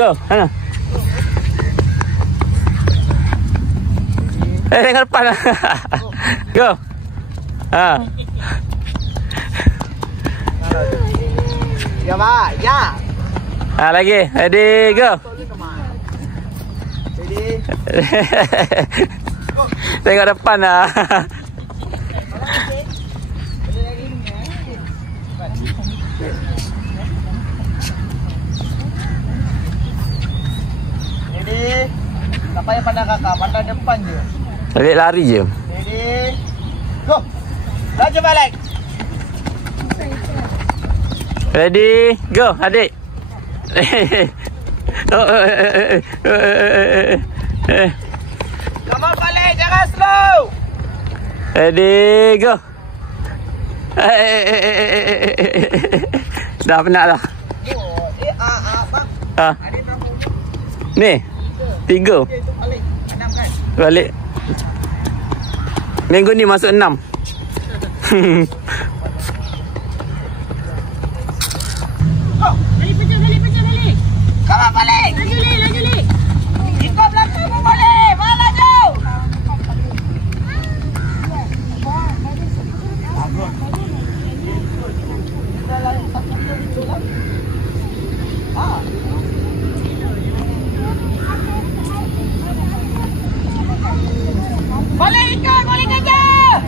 Go. Sana. Tengok depan lah. Go. Ha. Ya, Pak. Ya. Ha, lagi. Ready, go. Ready. Tengok depan lah. Ready. Tak payah pandang kakak, pandang depan je. Balik lari je. Ready. Go. Laju balik. Ready, go, adik. Come on balik, jangan slow. Ready, go. Dah penat dah. Bang. Ha. Ada nombor. Ni. 3. Okey, itu balik. 6 kan? Balik. Minggu ni masuk 6. Balik. Come on balik. Laju li. Ikut belakang pun boleh. Mana laju? Boleh ikut, boleh kejar.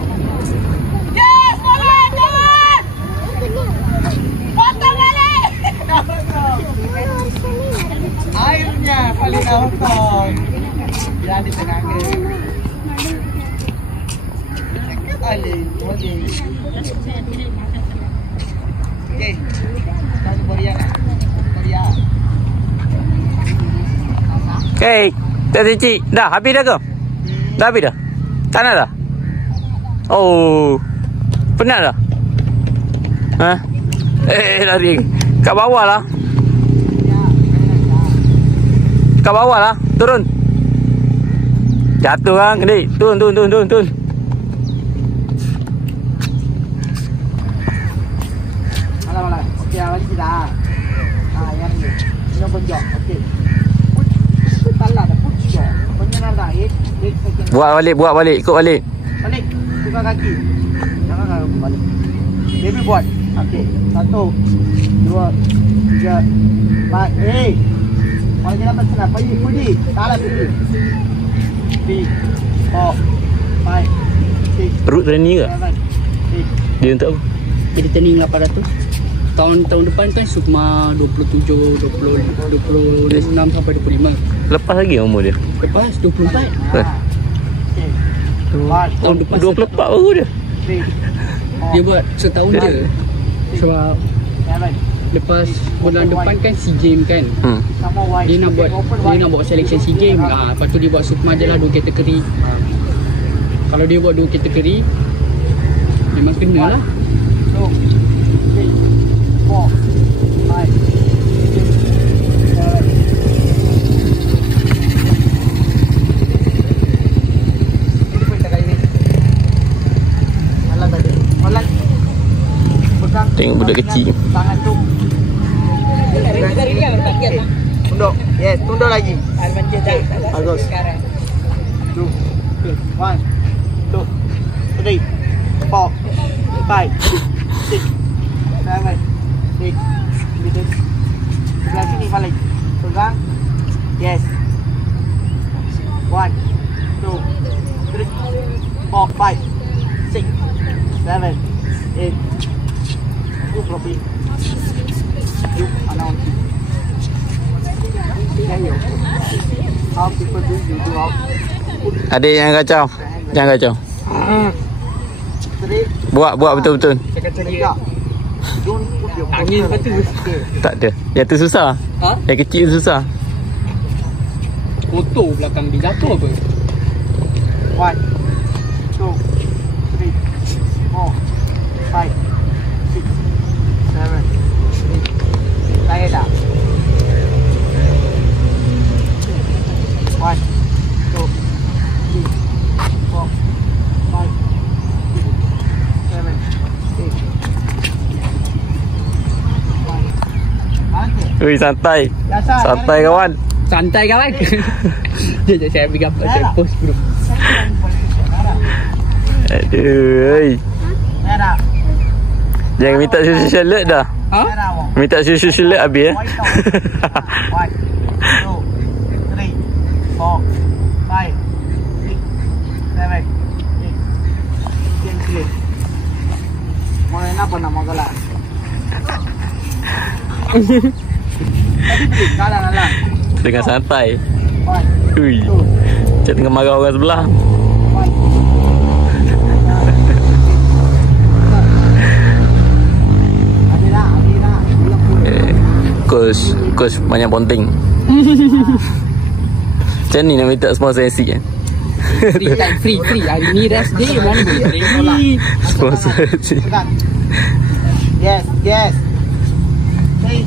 Yes, boleh, jalan. Potong balik. Airnya paling nonton. Dia di tengah ke. Boleh. Okey. Kita Korea. Korea. Okay. Dah cicik. Dah habis dah ke? Dah habis dah? Tak nak dah? Oh. Penat dah? Ha? Lari. Kat bawah lah. Kat bawah lah. Turun. Jatuh kan? Kedik. Turun. Malah. Okey, lagi kita. Yang ni. Ini bonjok. Okey. Salah dah bonjok. Penyenar dah. Buat balik. Ikut balik. Balik. Buka kaki. Jangan kaki balik. Baby buat. Okey. 1, 2, 3, 4. Kalau kita bersenam, pergi. Salah pergi. 3, 4, 5, 6, Root training ke? 7, 8. Dia untuk apa? Jadi turning 800. Tahun depan kan Sukma 27, 26 sampai 25. Lepas lagi umur dia? Lepas 24. Tahun depan 24 baru dia. dia buat setahun je. Sebab lepas bulan depan kan SEA Games kan. Dia nak buat selection SEA Games. Lepas tu dia buat Sukma je lah 2 kategori. Kalau dia buat 2 kategori memang kena lah. 4, 5, 6, 7. Tengok budak kecil. Tangan tu. Tunduk. Yes, tunduk lagi. Bagus. 2, 1, 2, 3, 4, 5, 6, 7, 8. Sebelah sini balik. Pegang. Yes. 1, 2, 3, 4, 5, 6, 7, 8. You floppy. You announce. How people do you do how? Adik jangan kacau. Jangan kacau. Buat betul-betul. Angin lepas tu. Tak ada. Yang tu susah. Yang kecil tu susah. Kotor belakang dia jatuh apa? 1, 2, 3, 4, 5, 6, 7, 8. Saya dah. 1, 2, 3, 4, 5, 6, 7, 8. Ui, santai. Santai kawan. Santai kawan. Jom saya ambil gambar saya post dulu. Aduh. Jangan minta susu alert dah. Ha? Minta susu alert habis 1, 2, 3, 4, 5, 6, 7, 8, 9. Mau apa nama galak? Tadi beri kalah lah. Dengan santai. Ui. Macam tengah marah orang sebelah. Coach banyak ponting. Macam ni nak minta sponsor AC kan? Free. Hari ni rest day mana boleh. Sponsor AC. Yes. Hey.